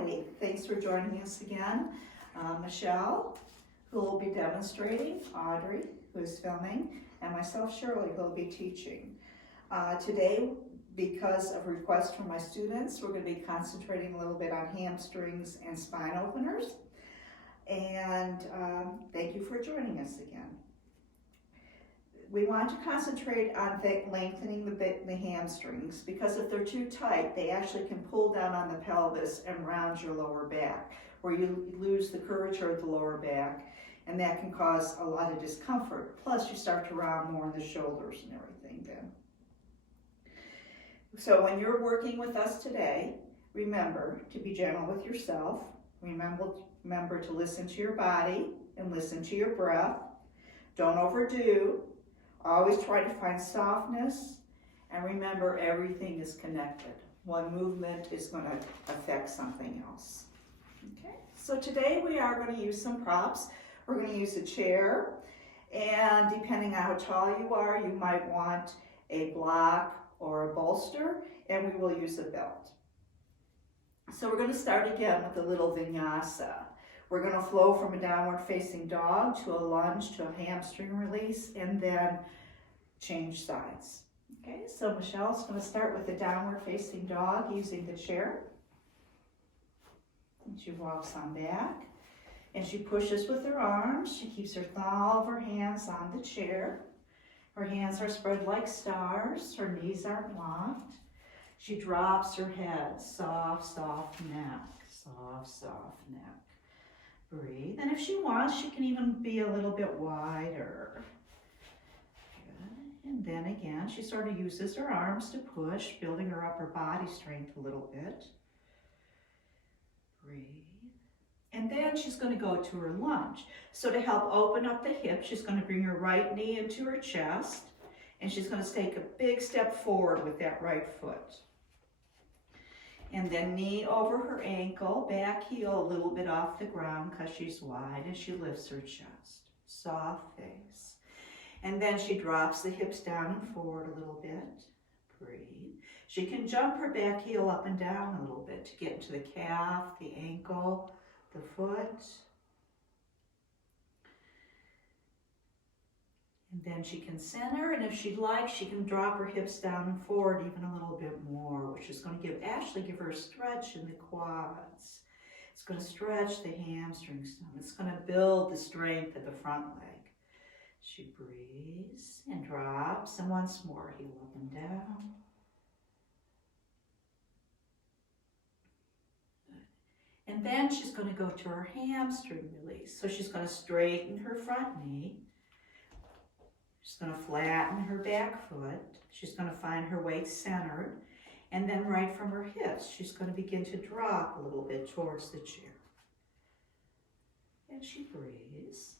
Hi, thanks for joining us again. Michelle, who will be demonstrating, Audrey, who is filming, and myself, Shirley, who will be teaching. Today, because of requests from my students, we're going to be concentrating a little bit on hamstrings and spine openers. And thank you for joining us again. We want to concentrate on lengthening the hamstrings, because if they're too tight, they actually can pull down on the pelvis and round your lower back, where you lose the curvature of the lower back, and that can cause a lot of discomfort. Plus, you start to round more in the shoulders and everything then. So when you're working with us today, remember to be gentle with yourself. Remember to listen to your body and listen to your breath. Don't overdo. Always try to find softness, and remember everything is connected. One movement is going to affect something else. Okay, so today we are going to use some props. We're going to use a chair, and depending on how tall you are, you might want a block or a bolster, and we will use a belt. So we're going to start again with a little vinyasa. We're going to flow from a downward facing dog to a lunge to a hamstring release, and then change sides. Okay, so Michelle's going to start with a downward facing dog using the chair. And she walks on back, and she pushes with her arms. She keeps all of her hands on the chair. Her hands are spread like stars. Her knees aren't locked. She drops her head, soft, soft neck, soft, soft neck. Breathe, and if she wants, she can even be a little bit wider. Good. And then again, she sort of uses her arms to push, building her upper body strength a little bit. Breathe. And then she's going to go to her lunge. So to help open up the hip, she's going to bring her right knee into her chest, and she's going to take a big step forward with that right foot. And then knee over her ankle, back heel a little bit off the ground because she's wide, and she lifts her chest. Soft face. And then she drops the hips down and forward a little bit. Breathe. She can jump her back heel up and down a little bit to get into the calf, the ankle, the foot. And then she can center, and if she'd like, she can drop her hips down and forward even a little bit more, which is going to give her a stretch in the quads. It's going to stretch the hamstrings. It's going to build the strength of the front leg. She breathes and drops, and once more, heel up and down. Good. And then she's going to go to her hamstring release. So she's going to straighten her front knee. She's going to flatten her back foot. She's going to find her weight centered. And then right from her hips, she's going to begin to drop a little bit towards the chair. And she breathes.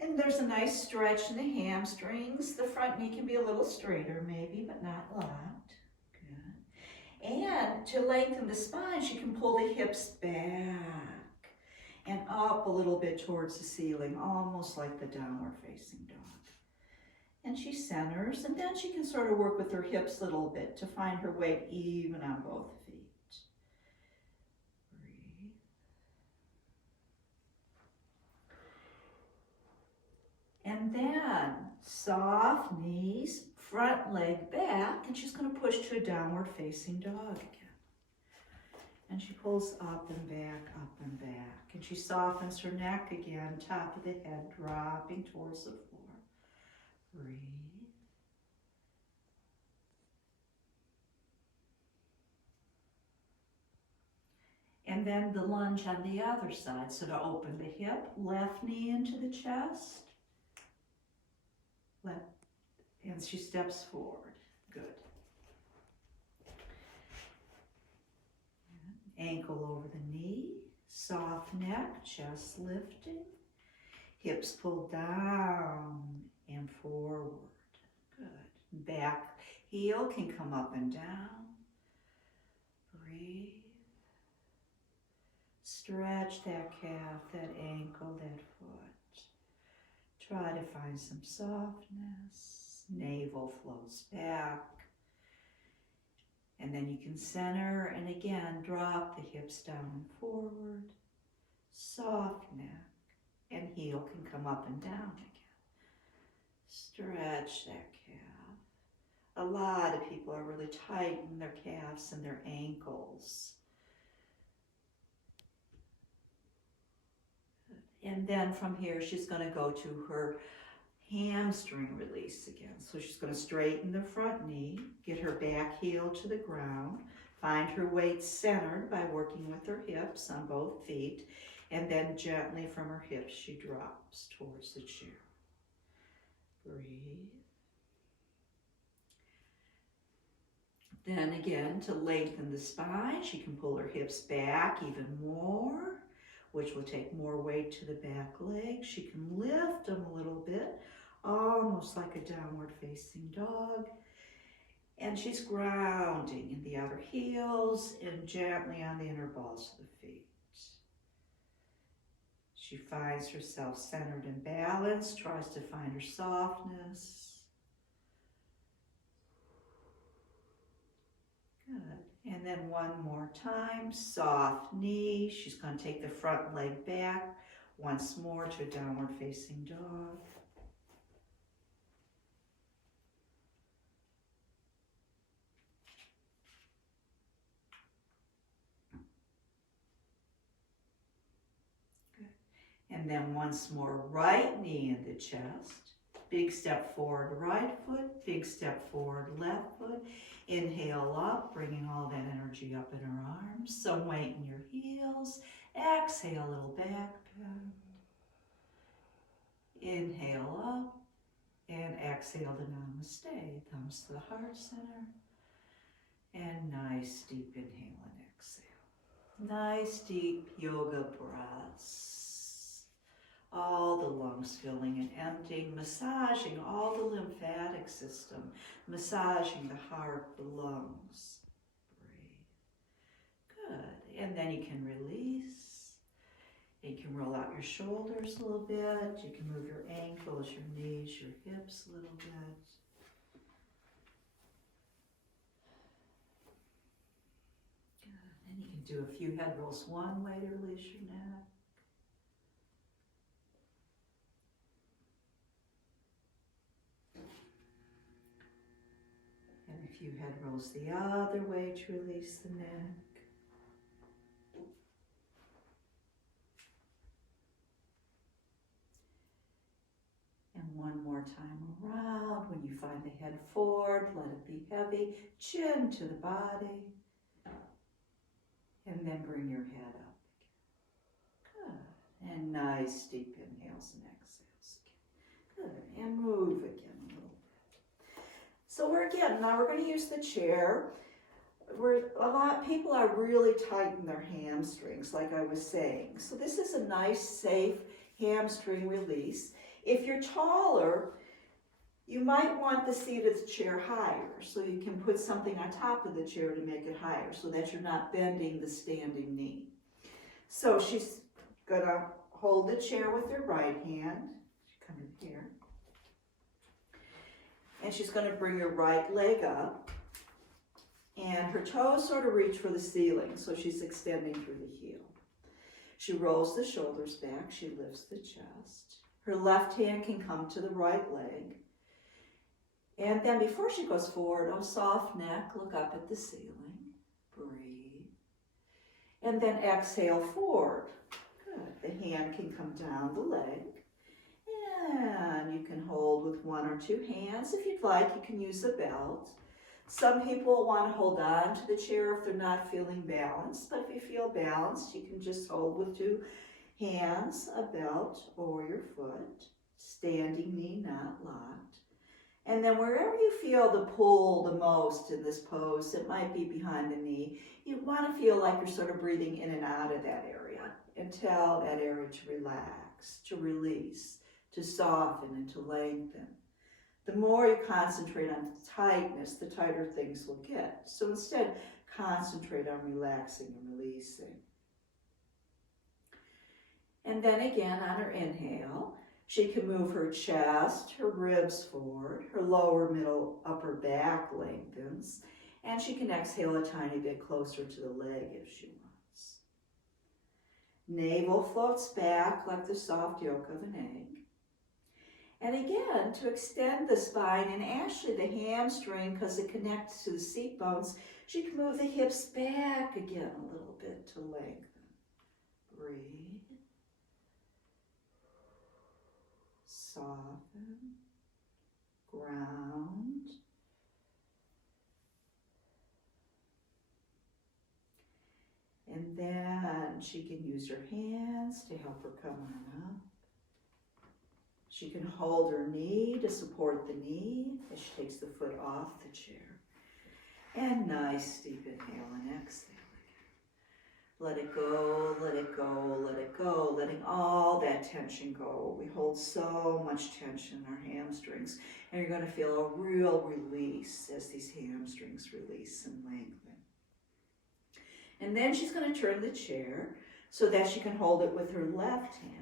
And there's a nice stretch in the hamstrings. The front knee can be a little straighter maybe, but not locked. Good. And to lengthen the spine, she can pull the hips back and up a little bit towards the ceiling, almost like the downward facing dog. And she centers, and then she can sort of work with her hips a little bit to find her weight even on both feet. Breathe. And then soft knees, front leg back, and she's going to push to a downward facing dog again. And she pulls up and back, and she softens her neck again, top of the head dropping towards the floor. Breathe. And then the lunge on the other side. So to open the hip, left knee into the chest, and she steps forward. Good. Ankle over the knee, soft neck, chest lifting, hips pulled down and forward. Good. Back heel can come up and down. Breathe. Stretch that calf, that ankle, that foot. Try to find some softness. Navel flows back. And then you can center and again drop the hips down and forward. Soft neck. And heel can come up and down again. Stretch that calf. A lot of people are really tight in their calves and their ankles. And then from here, she's going to go to her hamstring release again. So she's going to straighten the front knee, get her back heel to the ground, find her weight centered by working with her hips on both feet, and then gently from her hips, she drops towards the chair. Breathe. Then again, to lengthen the spine, she can pull her hips back even more, which will take more weight to the back leg. She can lift them a little bit, almost like a downward facing dog. And she's grounding in the outer heels and gently on the inner balls of the feet. She finds herself centered and balanced, tries to find her softness. Good. And then one more time, soft knee. She's going to take the front leg back once more to a downward facing dog. Good. And then once more, right knee in the chest. Big step forward, right foot. Big step forward, left foot. Inhale up, bringing all that energy up in her arms. Some weight in your heels. Exhale, a little back bend. Inhale up and exhale to namaste. Thumbs to the heart center. And nice deep inhale and exhale. Nice deep yoga breaths. All the lungs filling and emptying, massaging all the lymphatic system, massaging the heart, the lungs. Breathe. Good. And then you can release. You can roll out your shoulders a little bit. You can move your ankles, your knees, your hips a little bit. Good. And you can do a few head rolls one way to release your neck. And a few head rolls the other way to release the neck. And one more time around. When you find the head forward, let it be heavy. Chin to the body. And then bring your head up again. Good. And nice deep inhales and exhales again. Good. And move again a little bit. So now we're going to use the chair. People are really tight in their hamstrings, like I was saying. So this is a nice, safe hamstring release. If you're taller, you might want the seat of the chair higher, so you can put something on top of the chair to make it higher, so that you're not bending the standing knee. So she's gonna hold the chair with her right hand. Come in here. And she's gonna bring her right leg up, and her toes sort of reach for the ceiling, so she's extending through the heel. She rolls the shoulders back, she lifts the chest. Her left hand can come to the right leg. And then before she goes forward, soft neck, look up at the ceiling. Breathe. And then exhale forward. Good. The hand can come down the leg. And you can hold with one or two hands. If you'd like, you can use a belt. Some people want to hold on to the chair if they're not feeling balanced. But if you feel balanced, you can just hold with two hands, a belt, or your foot. Standing knee not locked. And then wherever you feel the pull the most in this pose, it might be behind the knee, you want to feel like you're sort of breathing in and out of that area and tell that area to relax, to release, to soften, and to lengthen. The more you concentrate on tightness, the tighter things will get. So instead, concentrate on relaxing and releasing. And then again, on her inhale, she can move her chest, her ribs forward, her lower, middle, upper back lengthens, And she can exhale a tiny bit closer to the leg if she wants. Navel floats back like the soft yolk of an egg. And again, to extend the spine and actually the hamstring, because it connects to the seat bones, she can move the hips back again a little bit to lengthen. Breathe. Soften. Ground. And then she can use her hands to help her come on up. She can hold her knee to support the knee as she takes the foot off the chair. And nice deep inhale and exhale again. Let it go, let it go, let it go, letting all that tension go. We hold so much tension in our hamstrings, and you're going to feel a real release as these hamstrings release and lengthen. And then she's going to turn the chair so that she can hold it with her left hand.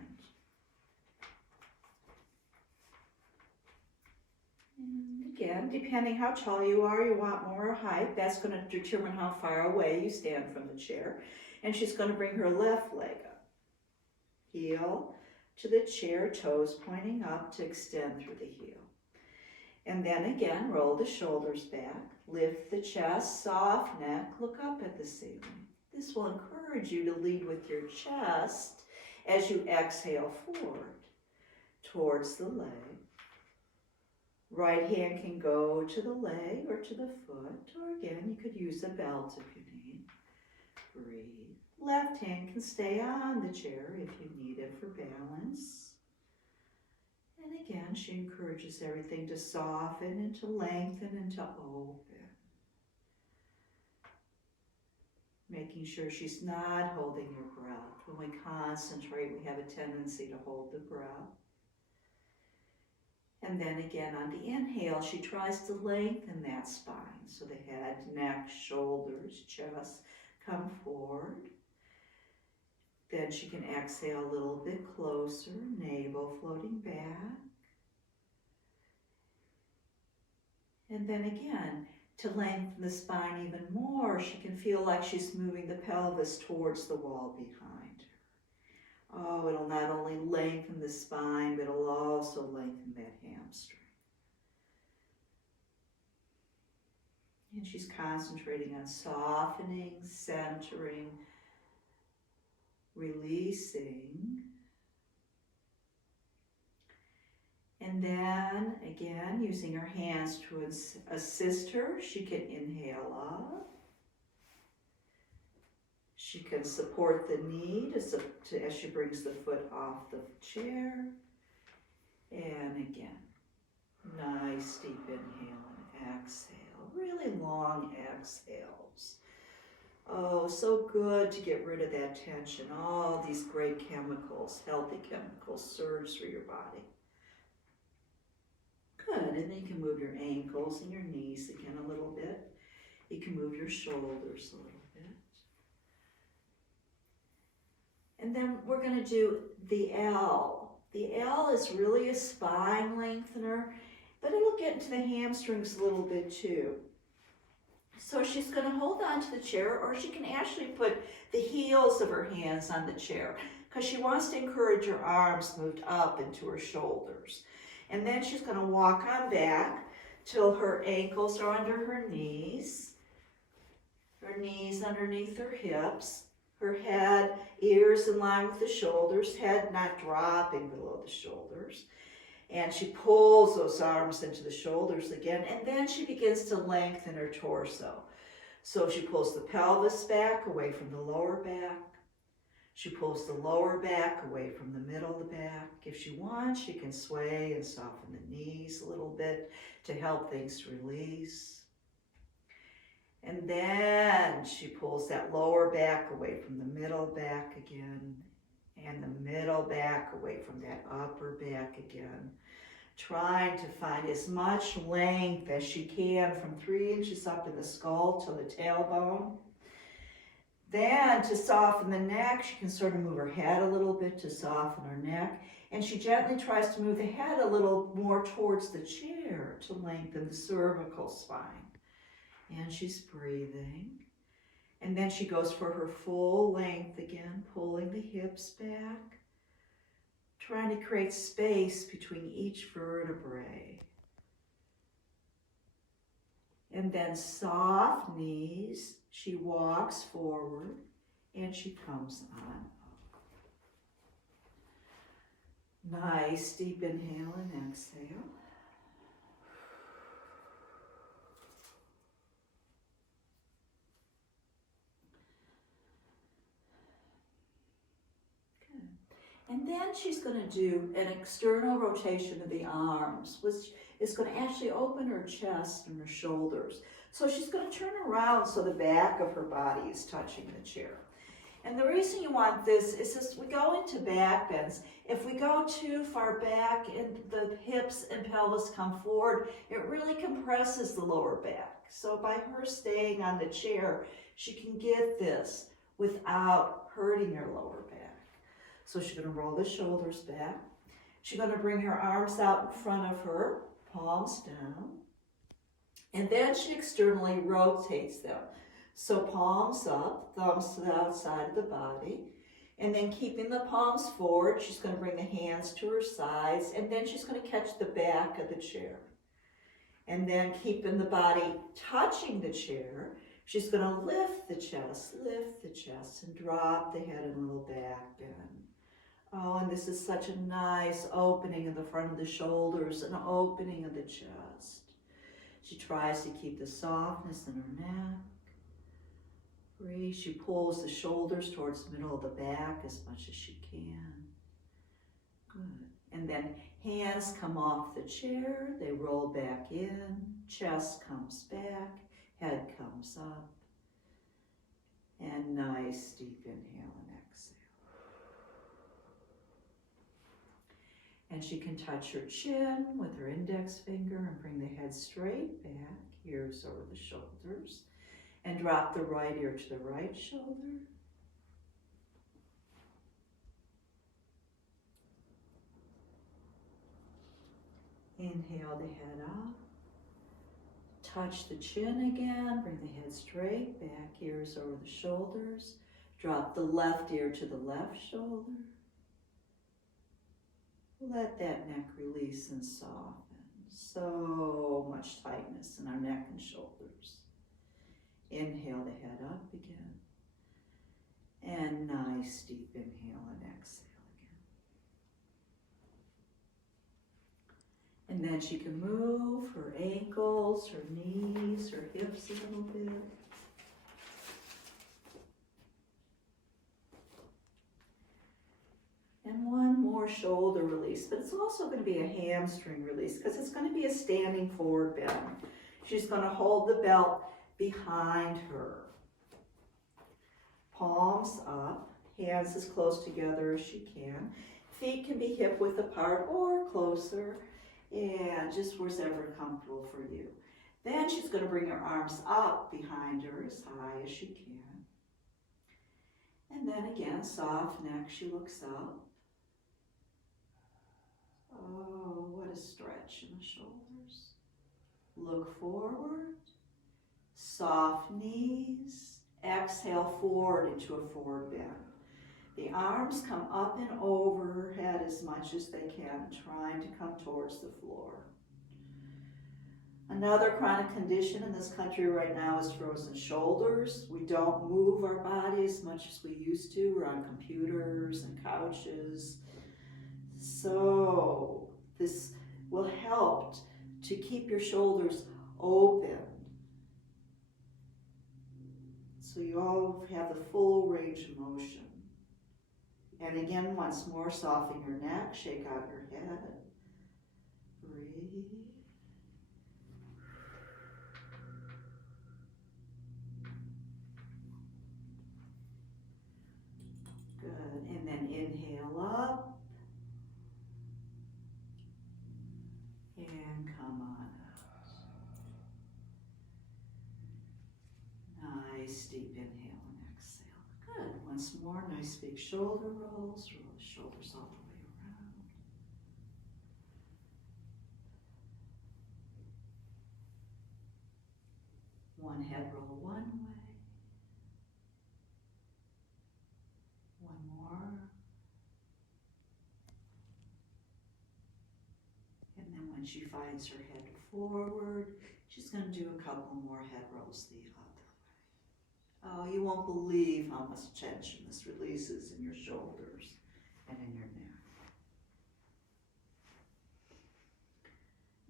And again, depending how tall you are, you want more height. That's going to determine how far away you stand from the chair. And she's going to bring her left leg up. Heel to the chair, toes pointing up to extend through the heel. And then again, roll the shoulders back, lift the chest, soft neck, look up at the ceiling. This will encourage you to lead with your chest as you exhale forward towards the leg. Right hand can go to the leg or to the foot, or again, you could use a belt if you need. Breathe. Left hand can stay on the chair if you need it for balance. And again, she encourages everything to soften and to lengthen and to open. Making sure she's not holding her breath. When we concentrate, we have a tendency to hold the breath. And then again, on the inhale, she tries to lengthen that spine. So the head, neck, shoulders, chest come forward. Then she can exhale a little bit closer, navel floating back. And then again, to lengthen the spine even more, she can feel like she's moving the pelvis towards the wall behind her. Oh, it'll not only lengthen the spine, but it'll also lengthen that hamstring. And she's concentrating on softening, centering, releasing. And then, again, using her hands to assist her, she can inhale up. She can support the knee as she brings the foot off the chair. And again, nice deep inhale and exhale. Really long exhales. Oh, so good to get rid of that tension. All these great chemicals, healthy chemicals, surge through your body. Good, and then you can move your ankles and your knees again a little bit. You can move your shoulders a little bit. And then we're going to do the L. The L is really a spine lengthener, but it'll get into the hamstrings a little bit too. So she's going to hold on to the chair, or she can actually put the heels of her hands on the chair because she wants to encourage her arms moved up into her shoulders. And then she's going to walk on back till her ankles are under her knees underneath her hips, her head, ears in line with the shoulders, head not dropping below the shoulders. And she pulls those arms into the shoulders again, and then she begins to lengthen her torso. So she pulls the pelvis back away from the lower back. She pulls the lower back away from the middle of the back. If she wants, she can sway and soften the knees a little bit to help things release. And then she pulls that lower back away from the middle back again, and the middle back away from that upper back again. Trying to find as much length as she can from 3 inches up in the skull to the tailbone. Then to soften the neck, she can sort of move her head a little bit to soften her neck. And she gently tries to move the head a little more towards the chair to lengthen the cervical spine. And she's breathing. And then she goes for her full length again, pulling the hips back, trying to create space between each vertebrae. And then soft knees, she walks forward and she comes on up. Nice deep inhale and exhale. And then she's going to do an external rotation of the arms, which is going to actually open her chest and her shoulders. So she's going to turn around so the back of her body is touching the chair. And the reason you want this is as we go into back bends, if we go too far back and the hips and pelvis come forward, it really compresses the lower back. So by her staying on the chair, she can get this without hurting her lower back. So she's going to roll the shoulders back. She's going to bring her arms out in front of her, palms down. And then she externally rotates them. So palms up, thumbs to the outside of the body. And then keeping the palms forward, she's going to bring the hands to her sides. And then she's going to catch the back of the chair. And then keeping the body touching the chair, she's going to lift the chest, and drop the head in a little back bend. Oh, and this is such a nice opening in the front of the shoulders, an opening of the chest. She tries to keep the softness in her neck. Breathe. She pulls the shoulders towards the middle of the back as much as she can. Good. And then hands come off the chair, they roll back in, chest comes back, head comes up. And nice deep inhale and exhale. And she can touch her chin with her index finger and bring the head straight back, ears over the shoulders, and drop the right ear to the right shoulder. Inhale the head up. Touch the chin again, bring the head straight back, ears over the shoulders. Drop the left ear to the left shoulder. Let that neck release and soften. So much tightness in our neck and shoulders. Inhale the head up again. And nice deep inhale and exhale again. And then she can move her ankles, her knees, her hips a little bit. And one more shoulder release, but it's also going to be a hamstring release because it's going to be a standing forward bend. She's going to hold the belt behind her. Palms up, hands as close together as she can. Feet can be hip width apart or closer, and just wherever comfortable for you. Then she's going to bring her arms up behind her as high as she can. And then again, soft neck, she looks up. Oh, what a stretch in the shoulders. Look forward. Soft knees. Exhale forward into a forward bend. The arms come up and over her head as much as they can, trying to come towards the floor. Another chronic condition in this country right now is frozen shoulders. We don't move our body as much as we used to. We're on computers and couches. So this will help to keep your shoulders open. So you all have the full range of motion. And again, once more, soften your neck, shake out your head. Breathe. Good. And then inhale up. And come on out. Nice deep inhale and exhale. Good. Once more, nice big shoulder rolls. Roll the shoulders all the way around. One head roll one way. One more. And then when she finds her head forward, she's going to do a couple more head rolls the other way. Oh, you won't believe how much tension this releases in your shoulders and in your neck.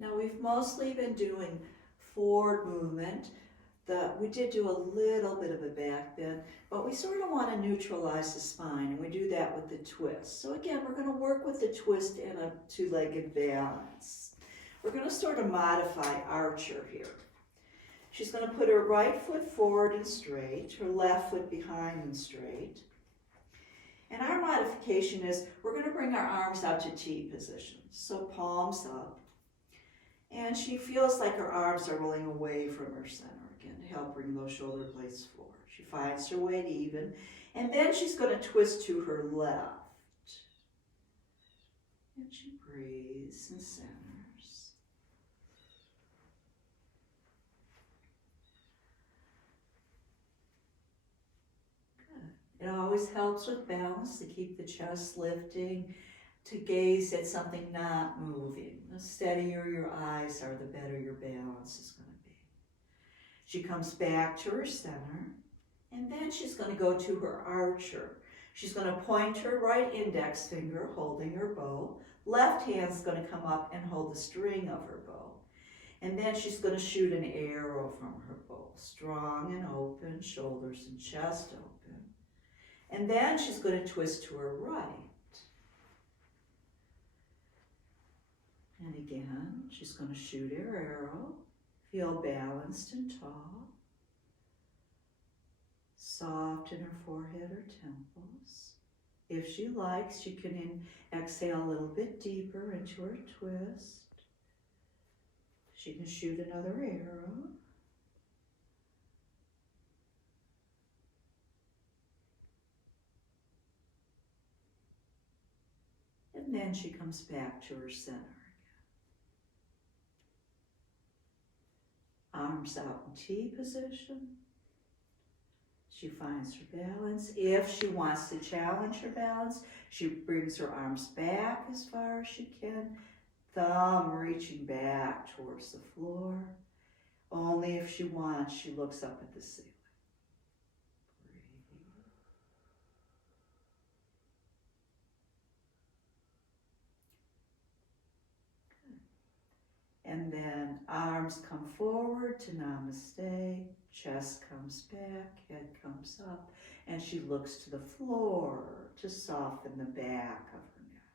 Now we've mostly been doing forward movement. We did do a little bit of a back bend, but we sort of want to neutralize the spine, and we do that with the twist. So again, we're going to work with the twist in a two-legged balance. We're going to sort of modify Archer here. She's going to put her right foot forward and straight, her left foot behind and straight. And our modification is we're going to bring our arms out to T position. So palms up. And she feels like her arms are rolling away from her center again to help bring those shoulder blades forward. She finds her weight even. And then she's going to twist to her left. And she breathes and centers. Good. It always helps with balance to keep the chest lifting, to gaze at something not moving. The steadier your eyes are, the better your balance is going to be. She comes back to her center, and then she's going to go to her Archer. She's going to point her right index finger, holding her bow. Left hand's going to come up and hold the string of her bow. And then she's going to shoot an arrow from her bow. Strong and open, shoulders and chest open. And then she's going to twist to her right. And again, she's going to shoot her arrow, feel balanced and tall, soft in her forehead or temples. If she likes, she can exhale a little bit deeper into her twist. She can shoot another arrow. And then she comes back to her center. Arms out in T position. She finds her balance. If she wants to challenge her balance, she brings her arms back as far as she can, thumb reaching back towards the floor. Only if she wants, she looks up at the ceiling. Breathe. Good. And then arms come forward to namaste, chest comes back, head comes up, and she looks to the floor to soften the back of her neck.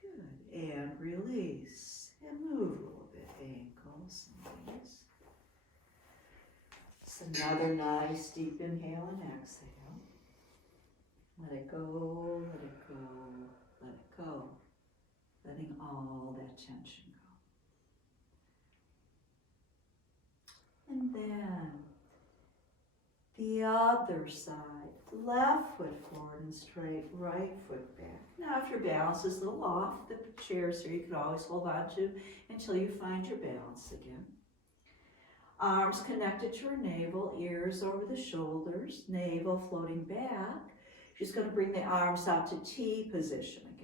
Good, and release, and move a little bit, ankles and knees. Just another nice deep inhale and exhale. Let it go, let it go, let it go. Letting all that tension go. And then the other side, left foot forward and straight, right foot back. Now if your balance is a little off, the chairs here you can always hold on to until you find your balance again. Arms connected to her navel, ears over the shoulders, navel floating back. She's going to bring the arms out to T position again.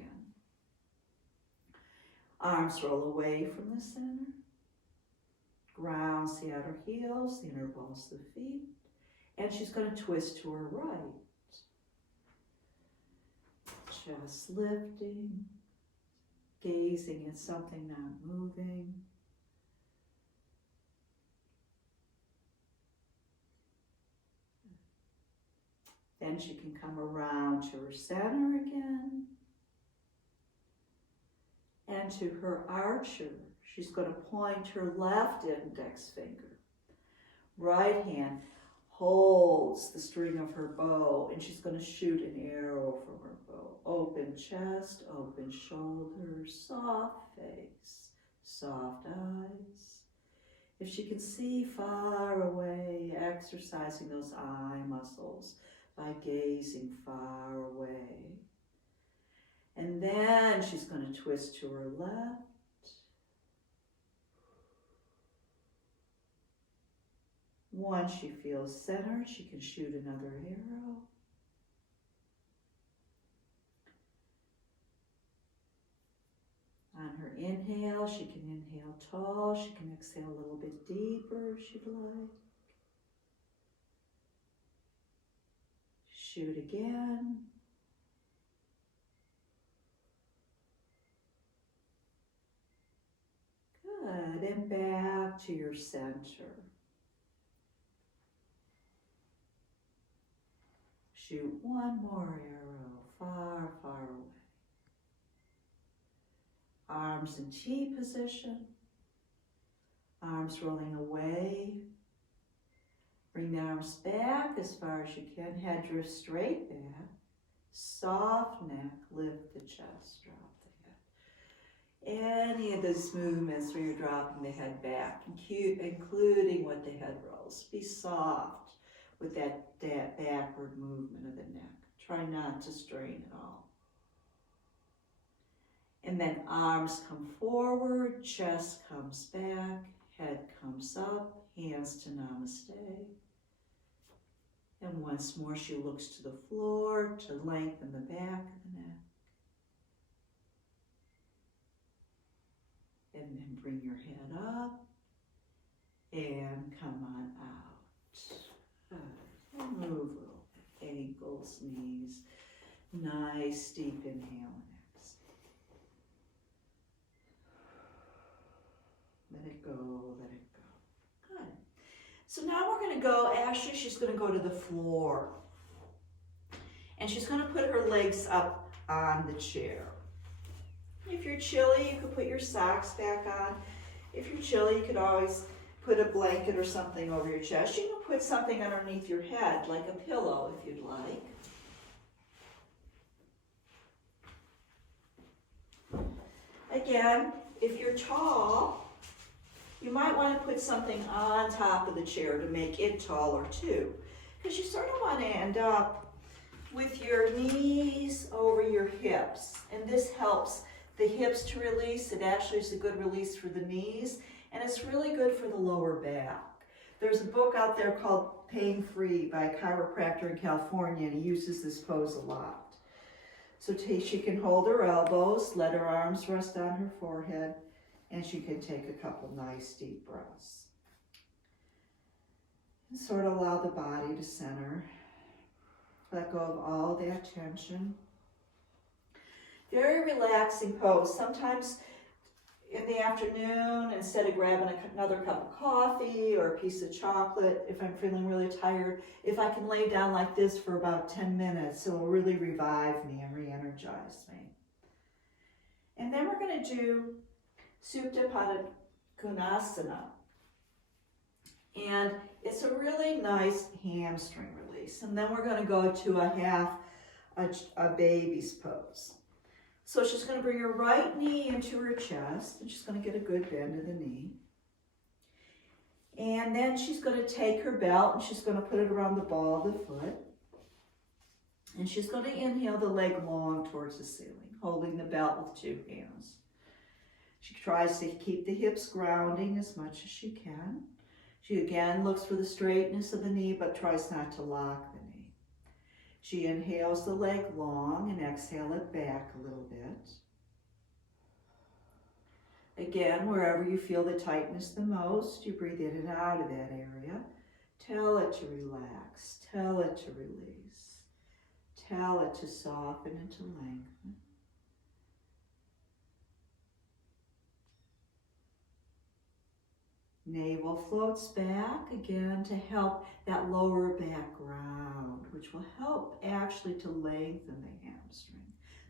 Arms roll away from the center. Grounds the outer heels, the inner balls of the feet. And she's going to twist to her right. Chest lifting, gazing at something not moving. Then she can come around to her center again. And to her Archer, she's going to point her left index finger. Right hand holds the string of her bow, and she's going to shoot an arrow from her bow. Open chest, open shoulders, soft face, soft eyes. If she can see far away, exercising those eye muscles by gazing far away. And then she's going to twist to her left. Once she feels centered, she can shoot another arrow. On her inhale, she can inhale tall. She can exhale a little bit deeper if she'd like. Shoot again. Good, and back to your center. Shoot one more arrow, far, far away. Arms in T position. Arms rolling away. Bring the arms back as far as you can. Head drift straight back. Soft neck, lift the chest, drop the head. Any of those movements where you're dropping the head back, including with the head rolls. Be soft with that backward movement of the neck. Try not to strain at all. And then arms come forward, chest comes back, head comes up, hands to namaste. And once more she looks to the floor to lengthen the back of the neck. And then bring your head up and come on out. Good. And move a little bit. Ankles, knees. Nice deep inhale and exhale. Let it go, let it go. Good. So now we're going to go, actually she's going to go to the floor. And she's going to put her legs up on the chair. If you're chilly, you could put your socks back on. If you're chilly, you could always put a blanket or something over your chest. You can put something underneath your head, like a pillow if you'd like. Again, if you're tall, you might want to put something on top of the chair to make it taller too. Because you sort of want to end up with your knees over your hips. And this helps the hips to release. It actually is a good release for the knees. And it's really good for the lower back. There's a book out there called Pain Free by a chiropractor in California, and he uses this pose a lot. So she can hold her elbows, let her arms rest on her forehead, and she can take a couple nice deep breaths. And sort of allow the body to center. Let go of all that tension. Very relaxing pose. Sometimes in the afternoon, instead of grabbing another cup of coffee or a piece of chocolate, if I'm feeling really tired, if I can lay down like this for about 10 minutes, it will really revive me and re-energize me. And then we're going to do Supta Pada Konasana. And it's a really nice hamstring release. And then we're going to go to a baby's pose. So she's going to bring her right knee into her chest, and she's going to get a good bend in the knee. And then she's going to take her belt, and she's going to put it around the ball of the foot. And she's going to inhale the leg long towards the ceiling, holding the belt with two hands. She tries to keep the hips grounding as much as she can. She again looks for the straightness of the knee, but tries not to lock the knee. She inhales the leg long and exhale it back a little bit. Again, wherever you feel the tightness the most, you breathe in and out of that area. Tell it to relax. Tell it to release. Tell it to soften and to lengthen. Navel floats back again to help that lower back ground, which will help actually to lengthen the hamstring.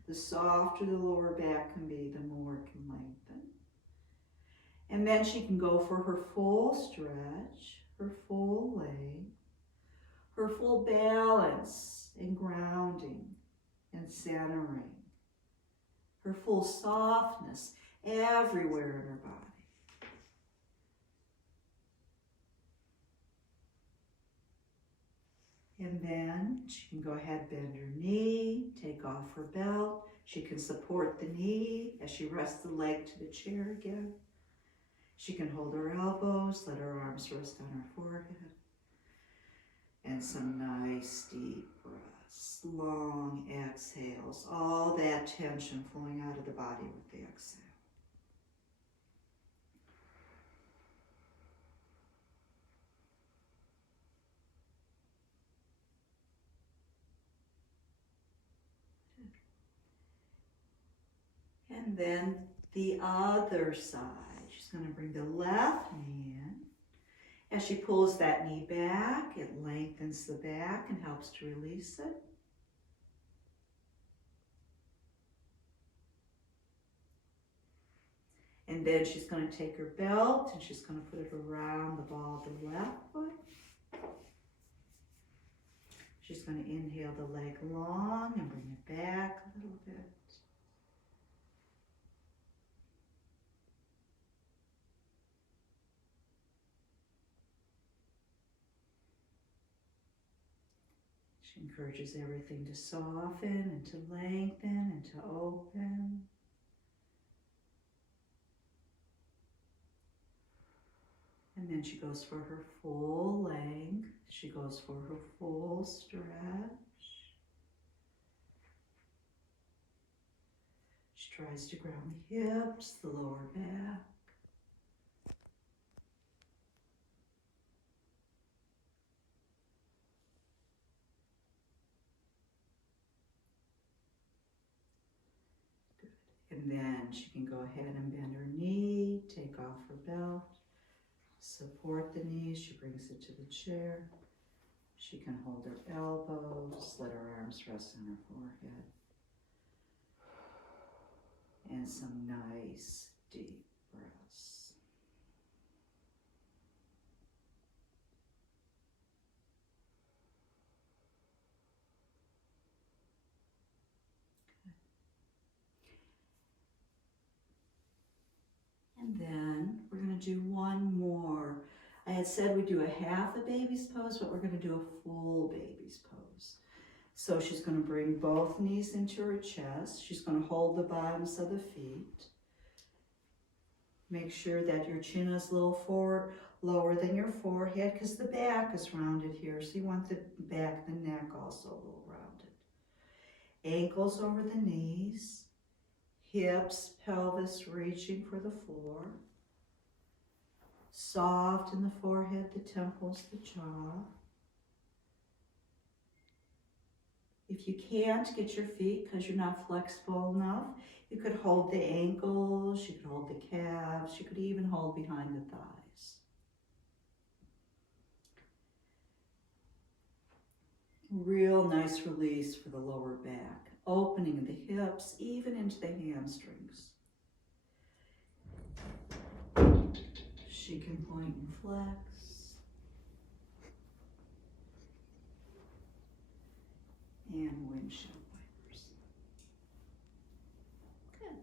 The softer the lower back can be, the more it can lengthen. And then she can go for her full stretch, her full length, her full balance and grounding and centering, her full softness everywhere in her body. And then she can go ahead, bend her knee, take off her belt. She can support the knee as she rests the leg to the chair again. She can hold her elbows, let her arms rest on her forehead. And some nice deep breaths, long exhales, all that tension flowing out of the body with the exhale. And then the other side. She's going to bring the left knee in. As she pulls that knee back, it lengthens the back and helps to release it. And then she's going to take her belt and she's going to put it around the ball of the left foot. She's going to inhale the leg long and bring it back a little bit. She encourages everything to soften and to lengthen and to open. And then she goes for her full length. She goes for her full stretch. She tries to ground the hips, the lower back. Good. And then she can go ahead and bend her knee, take off her belt. Support the knees, she brings it to the chair. She can hold her elbows, let her arms rest on her forehead. And some nice deep breaths. And then we're going to do one more. I had said we'd do a half a baby's pose, but we're going to do a full baby's pose. So she's going to bring both knees into her chest. She's going to hold the bottoms of the feet. Make sure that your chin is a little lower than your forehead because the back is rounded here. So you want the back, the neck also a little rounded. Ankles over the knees. Hips, pelvis reaching for the floor. Soft in the forehead, the temples, the jaw. If you can't get your feet because you're not flexible enough, you could hold the ankles, you could hold the calves, you could even hold behind the thighs. Real nice release for the lower back, opening the hips, even into the hamstrings. She can point and flex. And windshield wipers. Good.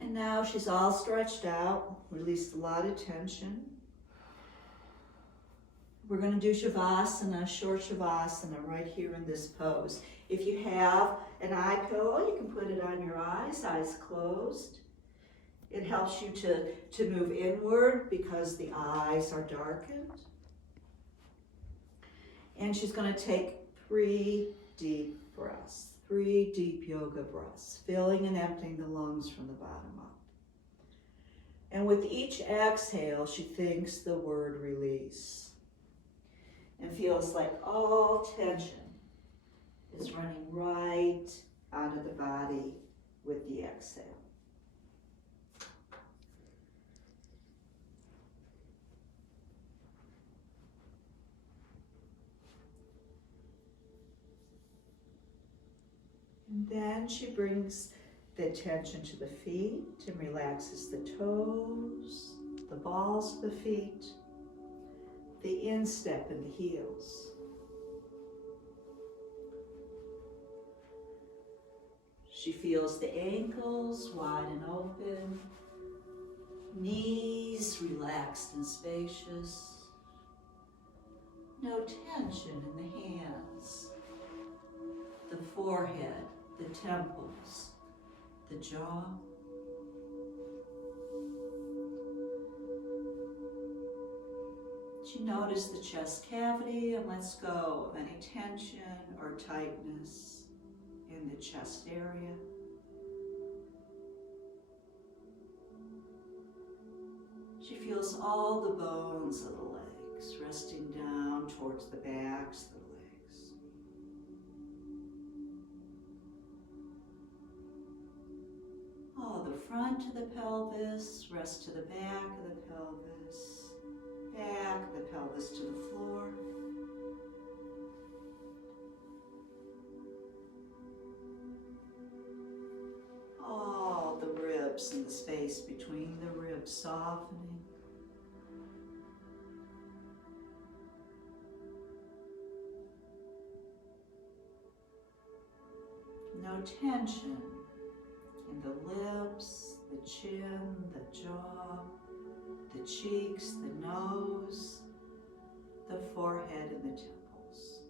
And now she's all stretched out, released a lot of tension. We're going to do Shavasana, short Shavasana, right here in this pose. If you have an eye pillow, you can put it on your eyes closed. It helps you to move inward because the eyes are darkened. And she's going to take 3 deep breaths, 3 deep yoga breaths, filling and emptying the lungs from the bottom up. And with each exhale, she thinks the word release. And feels like all tension is running right out of the body with the exhale. And then she brings the attention to the feet and relaxes the toes, the balls of the feet, the instep and the heels. She feels the ankles wide and open, knees relaxed and spacious, no tension in the hands, the forehead, the temples, the jaw. you notice the chest cavity and let's go of any tension or tightness in the chest area. She feels all the bones of the legs resting down towards the backs of the legs. Oh, the front of the pelvis, rest to the back of the pelvis, back of the pelvis to the floor. All the ribs and the space between the ribs softening. No tension in the lips, the chin, the jaw, the cheeks, the nose, the forehead, and the temples.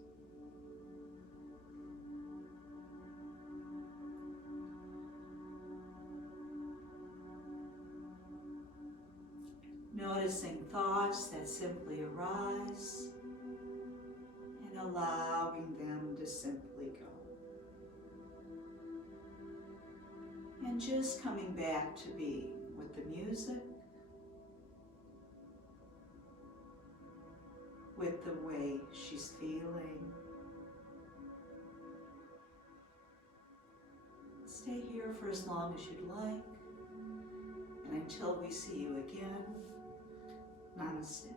Noticing thoughts that simply arise and allowing them to simply go. And just coming back to being with the music, with the way she's feeling. Stay here for as long as you'd like, and until we see you again, namaste.